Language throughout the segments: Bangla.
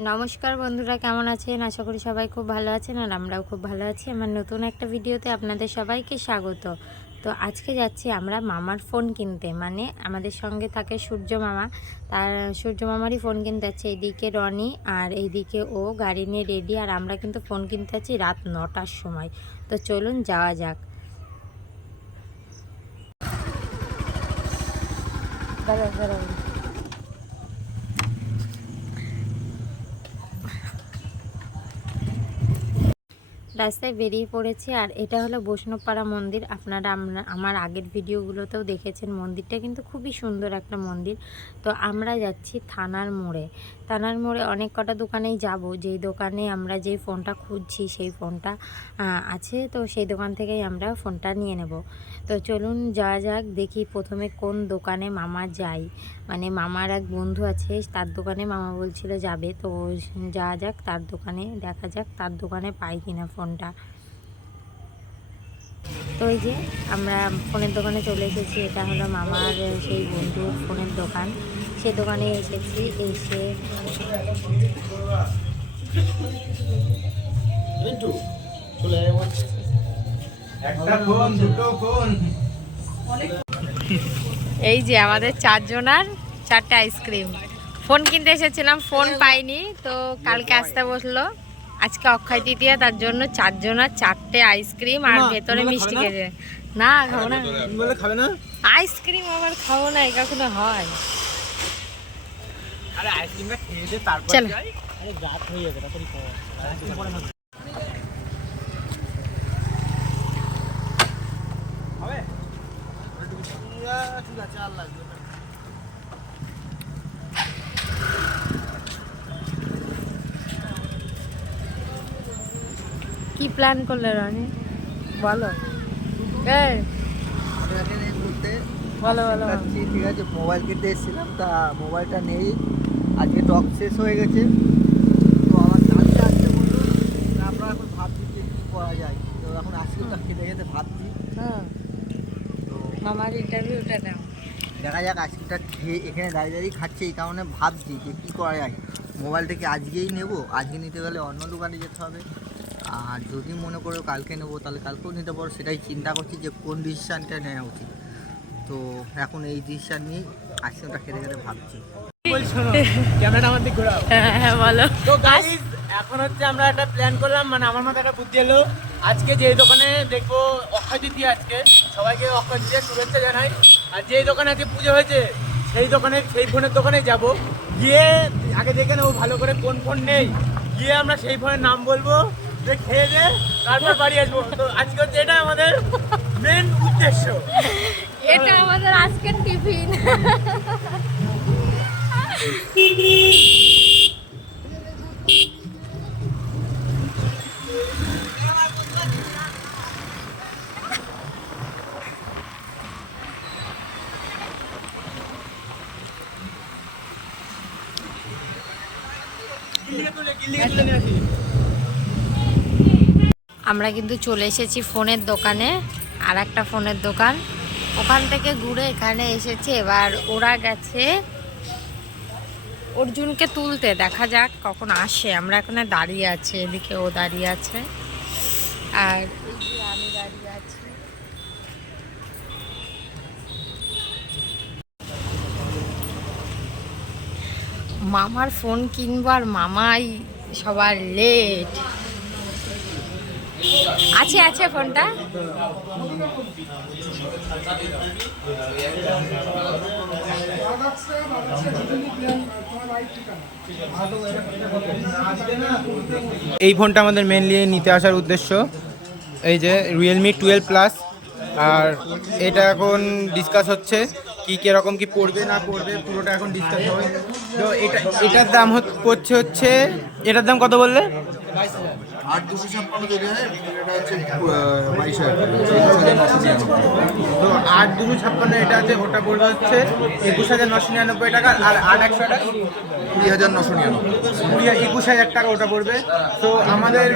নমস্কার বন্ধুরা, কেমন আছেন? আশা করি সবাই খুব ভালো আছেন আর আমরাও খুব ভালো আছি। আমার নতুন একটা ভিডিওতে আপনাদের সবাইকে স্বাগত। তো আজকে যাচ্ছি আমরা মামার ফোন কিনতে। মানে আমাদের সঙ্গে থাকে সূর্য মামা। তার সূর্য মামারই ফোন কিনতে যাচ্ছে। এইদিকে রনি আর এইদিকে ও গাড়ি নিয়ে রেডি আর আমরা কিন্তু ফোন কিনতে যাচ্ছি রাত নটার সময়। তো চলুন যাওয়া যাক। দাঁড়াও দাঁড়াও। রাস্তায় বেরিয়ে পড়েছি। আর এটা হলো বৈষ্ণবপাড়া মন্দির। আপনারা আমরা- আমার আগের ভিডিওগুলোতেও দেখেছেন মন্দিরটা। কিন্তু খুবই সুন্দর একটা মন্দির। তো আমরা যাচ্ছি থানার মোড়ে। থানার মোড়ে অনেক কটা দোকানেই যাব। যেই দোকানে আমরা যেই ফোনটা খুঁজছি, সেই ফোনটা আছে। তো সেই দোকান থেকেই আমরা ফোনটা নিয়ে নেব। তো চলুন যাওয়া যাক, দেখি প্রথমে কোন দোকানে মামা যাই মানে মামার এক বন্ধু আছে, তার দোকানে মামা বলছিল যাবে। তো যাওয়া যাক, তার দোকানে, দেখা যাক তার দোকানে পাই কিনা ফোনটা। তো এই যে আমরা ফোনের দোকানে চলে এসেছি, এটা হলো মামার সেই বন্ধুর ফোনের দোকান। সে দোকানে এসেছি এসে এই যে আমাদের চারজনার চারটে আইসক্রিম। ফোন কিনতে এসেছিলাম ফোন পাইনি তো কালকে আসতে বসল। আজকে অক্ষয় তৃতীয়া তার জন্য চারজনার চারটে আইসক্রিম আর ভেতরে মিষ্টি? খেয়েছে না? খাব না। খাবে না? আইসক্রিম আবার খাব না এটা কোনো হয়। আরে আইসক্রিমটা খেয়ে দে তারপর যাই। আরে রাত হয়ে যাবে তাড়াতাড়ি কর। আইসক্রিম পরে না হবে? ঠিক আছে আর লাগবে কি প্ল্যান করলে রনি? বলো। এই, আমরা এখানে এই মুহূর্তে বলো বলো বলো। যাচ্ছি, ঠিক আছে মোবাইল কিনতে এসেছিলাম তা মোবাইলটা নেই। আজকে টক শেষ হয়ে গেছে। তো আমার কালকে আসতে বলল আমরা এখন ভাবছি যে কী করা যায়? তো এখন আইসক্রিমটা খেতে খেতে ভাবছি। হ্যাঁ। তো মামার ইন্টারভিউটা নাও। দেখা যাক আইসক্রিমটা খেয়ে এখানে দাঁড়িয়ে দাঁড়িয়ে খাচ্ছে এই কারণে ভাবছি যে কী করা যায়। মোবাইলটা কি আজকেই নেব আজকে নিতে গেলে অন্য দোকানে যেতে হবে। আর যদি মনে করো কালকে নেব তাহলে কালকেও নিতে পারো সেটাই চিন্তা করছি যে কোন ডিসিশানটা নেওয়া উচিত। তো এখন এই ডিসিশান নিয়েই আইসক্রিমটা খেতে খেতে ভাবছি। বলছো ক্যামেরাটা আমার দিকে ঘোরাও হ্যাঁ হ্যাঁ বলো। তো গাইস এখন হচ্ছে আমরা একটা প্ল্যান করলাম মানে আমার মাথায় একটা বুদ্ধি এলো। আজকে যেই দোকানে দেখব অক্ষয় আজকে। সবাইকে অক্ষয় তৃতীয়া শুভেচ্ছা জানাই। আর যেই দোকানে আজকে পুজো হয়েছে সেই দোকানে সেই ফোনের দোকানে যাব। গিয়ে আগে দেখে নেব ভালো করে কোন ফোন নেই। গিয়ে আমরা সেই ফোনের নাম বলব যে খেয়ে দে তারপর বাড়ি আসব। তো আজকে হচ্ছে এটা আমাদের মেন উদ্দেশ্য। এটা আমাদের আজকের টিফিন। আমরা কিন্তু চলে এসেছি ফোনের দোকানে আর একটা ফোনের দোকান। ওখান থেকে ঘুরে এখানে এসেছে। এবার ওরা গেছে অর্জুনকে তুলতে। দেখা যাক কখন আসে। আমরা এখানে দাঁড়িয়ে আছি, এদিকে ও দাঁড়িয়ে আছে। আর আমি দাঁড়িয়ে আছি। মামার ফোন কিনবার মামাই সবার লেট আছে আছে ফোনটা। এই ফোনটা আমাদের মেনলি নিতে আসার উদ্দেশ্য, এই যে রিয়েলমি টুয়েলভ প্লাস আর এটা এখন ডিসকাস হচ্ছে, কী কীরকম, কি পড়বে, না পড়বে, পুরোটা এখন ডিসকাস হবে। তো এটা, এটার দাম পড়ছে হচ্ছে, এটার দাম কত বললে? আট দুশো ছাপ্পান্ন যেটা এটা হচ্ছে বাইশ তো আট দুশো ছাপ্পান্ন এটা আছে ওটা পড়বে হচ্ছে একুশ হাজার নশো নিরানব্বই টাকা আর আট একশো টাকা কুড়ি হাজার নশো নিরানব্বই। কুড়ি একুশ হাজার টাকা ওটা পড়বে। তো আমাদের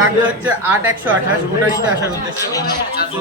লাগবে হচ্ছে আট একশো আঠাশ ওটা নিতে আসার উদ্দেশ্য। তো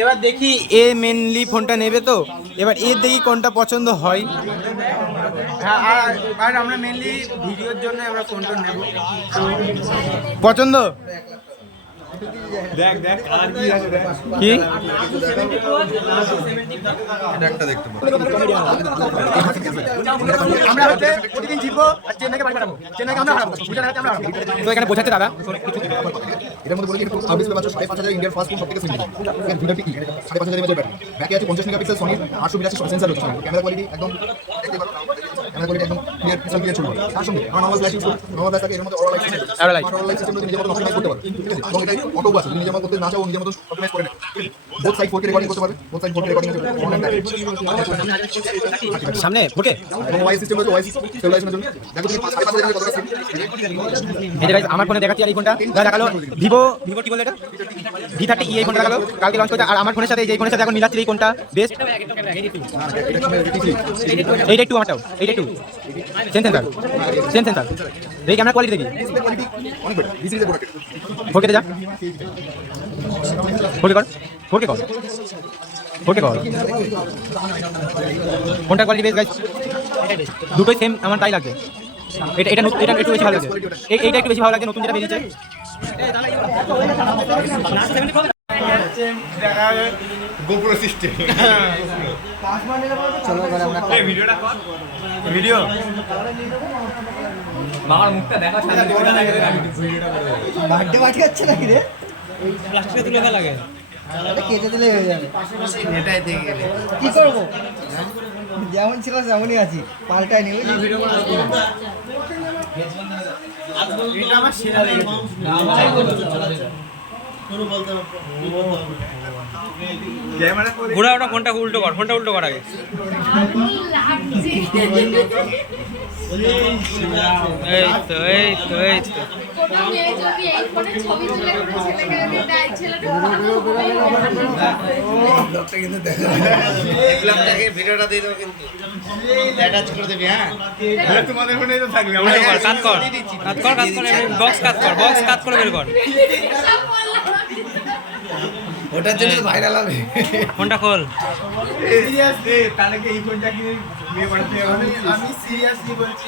এবার দেখি এ মেনলি ফোনটা নেবে তো? এবার এর দেখি কোনটা পছন্দ হয়। হ্যাঁ আর আর আমরা মেনলি ভিডিওর জন্য আমরা ফোন টোন নেব। পছন্দ? দেখ দেখ আর কি আছে দেখ। কি? আমরা হচ্ছে প্রতিদিন জিতবো আর চেন্নাইকে বাড়ি পাঠাবো। চেন্নাইকে আমরা হারাবো বুঝলেন আমরা তো এখানে বোঝাচ্ছে দাদা। মধ্যে বলে দিই সার্ভিস মাত্র সাড়ে পাঁচ হাজার ইন্ডিয়ার ফার্স্ট ফোন সব থেকে সিম্পল ভিডিওটি কি সাড়ে পাঁচ হাজার এমএচের ব্যাটারি ব্যাকে আছে পঞ্চাশ মেগাপিক্সেল সনির আটশো বিরাশি সেন্সার রয়েছে ক্যামেরা কোয়ালিটি একদম দেখতে পারো। ক্যামেরা কোয়ালিটি একদম ক্লিয়ার পিক্সেল ক্লিয়ার চলবে। তার সঙ্গে আমার নর্মাল লাইট ইউজ থাকে এর মধ্যে Aero light Aero light। Aero নিজের মতো অপটিমাইজ করতে পারো। ঠিক আছে? এবং এটা অটো আছে। তুমি নিজের মতো করতে না চাও নিজের মতো অপটিমাইজ করে নেবে বোথ সাইড 4K রেকর্ডিং করতে পারবে? বোথ সাইড 4K রেকর্ডিং আছে সামনে এবং ওয়াই সিস্টেম রয়েছে ওয়াই স্টেবিলাইজেশনের জন্য। দেখো তুমি পাঁচ হাজার কতটা এই guys, আমার ফোনে দেখাচ্ছি আর এই ফোনটা যা দেখাল ভিভো ভিভো কি বলে এটা? ভি থার্টি ই এই ফোনটা দেখাল কালকে লঞ্চ করেছে আর আমার ফোনের সাথে এই যে ফোনের সাথে এখন মিলাচ্ছে এই কোনটা বেস্ট এইটা একটু আমারটাও এইটা একটু। সেন সেন্সার সেন সেন্সার এই ক্যামেরা কোয়ালিটি দেখি। অনেক বেটার ফোরকে যা। ফোরকে কর ফোরকে কর। ফোরকে কর। কোনটা কোয়ালিটি বেস্ট গাইস দুটোই সেম আমার তাই লাগছে এটা এটা এটা একটু বেশি ভালো লাগে এই- এইটা একটু বেশি ভালো লাগে নতুন যেটা বেরিয়েছে। গোপ্রো সিস্টেম চলো এবার আমরা ভিডিও? বার্থডে পার্টি হচ্ছে নাকি রে? প্লাস্টিকে তুলে ফেলা লাগে। কেটে দিলে হয়ে যাবে। এটাই দিয়ে গেলে। কি করব? যেমন ছিল তেমনই আছি পাল্টাই নি বুঝলি? এটা আমার সেরা লেগেছে ঘোরা ওটা ফোনটা উল্টো কর ফোনটা উল্টো কর আগে। এই তো এই তো এই তো এই তো উল্টো কর কাত কর কর বক্স কাত কর বক্স কাত করে বের কর। ওটার জন্য ভাইরাল হবে। ফোনটা খোল?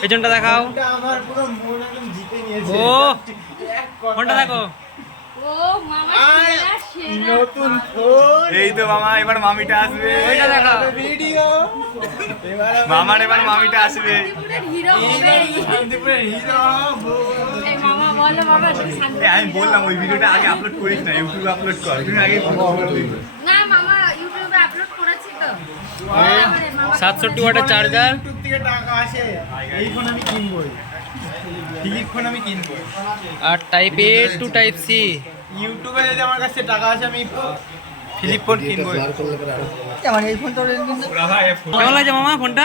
পেছনটা দেখাও। ফোনটা আমার পুরো মন একদম জিতে নিয়েছে। ও ফোনটা দেখো। নতুন ফোন এই তো মামা এবার মামিটা আসবে। ওইটা দেখাও। ভিডিও মামার এবার মামিটা আসবে। হিরো হিরো আমি বললাম ওই ভিডিওটা আগে আপলোড করিস না ইউটিউবে আপলোড কর। তুমি আগে না মামা ইউটিউবে আপলোড করেছি তো। সাতষট্টি ওয়াটের চার্জার ইউটিউব থেকে টাকা আসে এই ফোন আমি কিনবো ফিলিপ ফোন আমি কিনবো আর type A to type C ইউটিউবে যদি আমার কাছে টাকা আসে আমি ফিলিপ ফোন কিনবো আমার এই ফোনটা কিন্তু কেমন লাগছে মামা ফোনটা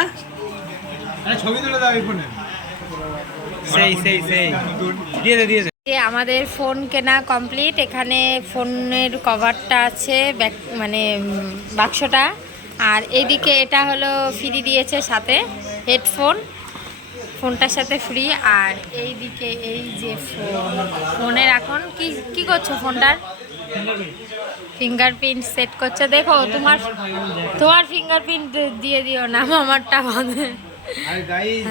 আরে ছবি তুলে দাও এই ফোনে সেই সেই সেই। যে আমাদের ফোন কেনা কমপ্লিট এখানে ফোনের কভারটা আছে ব্যাক মানে বাক্সটা। আর এদিকে এটা হলো ফ্রি দিয়েছে সাথে হেডফোন ফোনটার সাথে ফ্রি। আর এই দিকে এই যে ফোন ফোনের এখন কি কি করছ ফোনটার? ফিঙ্গারপ্রিন্ট সেট করছে। দেখো তোমার তোমার ফিঙ্গারপ্রিন্ট দিয়ে দিও না আমারটা গাইস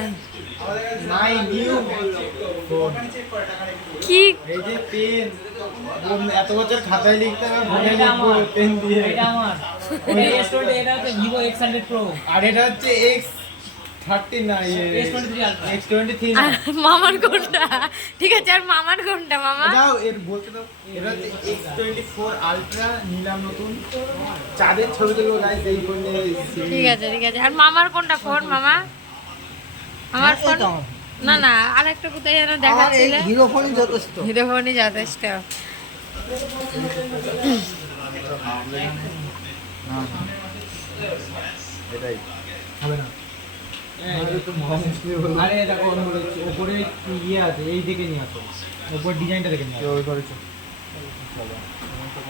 নাই নিউ কি? এই যে পেন এত বছর খাতায় লিখতে হবে ফোনে লিখব পেন দিয়ে। আর এটা হচ্ছে এক্স থার্টি না এক্স টোয়েন্টি থ্রি আর মামার কোনটা? ঠিক আছে আর মামার কোনটা মামা? যাও এর বলতে দাও। এটা হচ্ছে আলট্রা নিলাম নতুন। চাঁদের ছবি তুলবো গাইস এই ফোনে ঠিক আছে ঠিক আছে। আর মামার কোনটা ফোন মামা? আমার ফোন না না আর একটা কোথায় যেন দেখাচ্ছিলে হিরো ফোনই যথেষ্ট হিরো ফোনই যথেষ্ট আরে দেখো ওপরে ইয়ে আছে এই দিকে নিয়ে আসো ওপর ডিজাইনটা দেখে নিয়ে আসো করেছ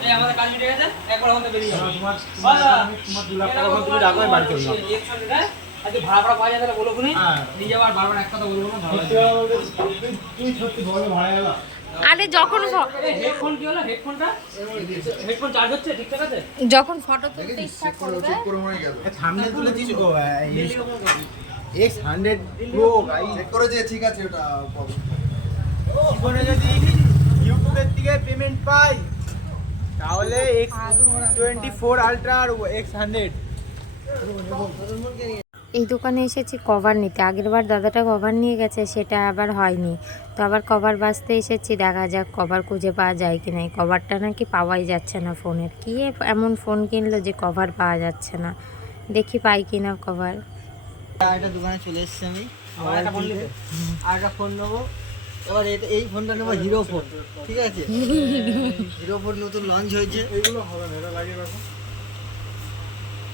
এই আমাদের কাজ মিটে গেছে একবার আমাদের বেরিয়ে যাবে তোমার তোমার দু লাখ টাকা তুমি রাখো বাড়ি চলে যাব ভাড়া ভাড়া পাওয়া যায় তাহলে বলো খুনি নিয়ে যাব বারবার এক কথা বলব না ভালো সত্যি কথা বলতে তুই সত্যি বড় ভাড়া গেল? আরে যখন হেডফোন কি হলো? হেডফোনটা হেডফোন চার্জ হচ্ছে? ঠিকঠাক আছে? যখন ফটো তুলতে ইচ্ছা করবে। করে গেল। সামনে তুলেছিস ও X hundred pro guy check করে যে ঠিক আছে ওটা জীবনে যদি ইউটিউবের থেকে পেমেন্ট পাই তাহলে এক্স টোয়েন্টি ফোর আলট্রা আর এক্স হান্ড্রেড এই দোকানে এসেছি কভার নিতে। আগেরবার দাদাটা কভার নিয়ে গেছে সেটা আবার হয়নি। তো আবার কভার বাঁচতে এসেছি দেখা যাক কভার খুঁজে পাওয়া যায় কি না। কভারটা নাকি পাওয়াই যাচ্ছে না ফোনের কি এমন ফোন কিনলো যে কভার পাওয়া যাচ্ছে না? দেখি পাই কি না কভার আর একটা দোকানে চলে এসেছি আমি। আর একটা ফোন নেব। এবার এটা এই ফোনটা নেব হিরো ফোন ঠিক আছে? হিরো ফোন নতুন লঞ্চ হয়েছে।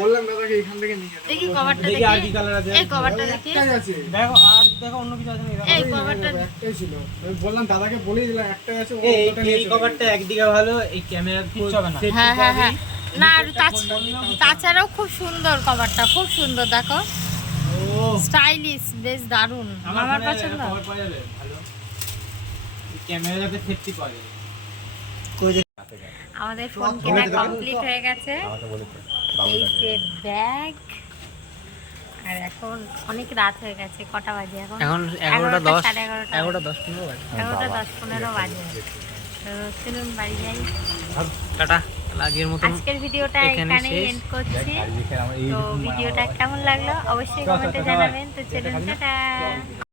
বললাম দাদাকে এখান থেকে নিয়ে দেখি কভারটা দেখি আর কি কালার আছে এই কভারটা দেখি। দেখো আর দেখো অন্য কিছু আছে নাকি? এই কভারটা এই এই কভারটা একদিকে ভালো এই ক্যামেরা কিচ্ছু হবে না। হ্যাঁ হ্যাঁ হ্যাঁ। না আর তাছাড়াও খুব সুন্দর কভারটা খুব সুন্দর দেখো। স্টাইলিশ বেশ দারুণ। আমার পছন্দ। ভালো। সেফটি পাওয়া যাবে। আমাদের ফোন কেনা কমপ্লিট হয়ে গেছে। এই যে ব্যাগ আর এখন অনেক রাত হয়ে গেছে কটা বাজে এখন? এখন এগারোটা দশ। এগারোটা। এগারোটা দশ পনেরো বাজে। এগারোটা দশ পনেরো বাজে। তো চলুন বাড়ি যাই। টাটা তাহলে আজকের আজকের ভিডিওটা এখানেই শেষ। এন্ড করছি। তো ভিডিওটা কেমন লাগল? অবশ্যই কমেন্টে জানাবেন। তো চলুন টাটা।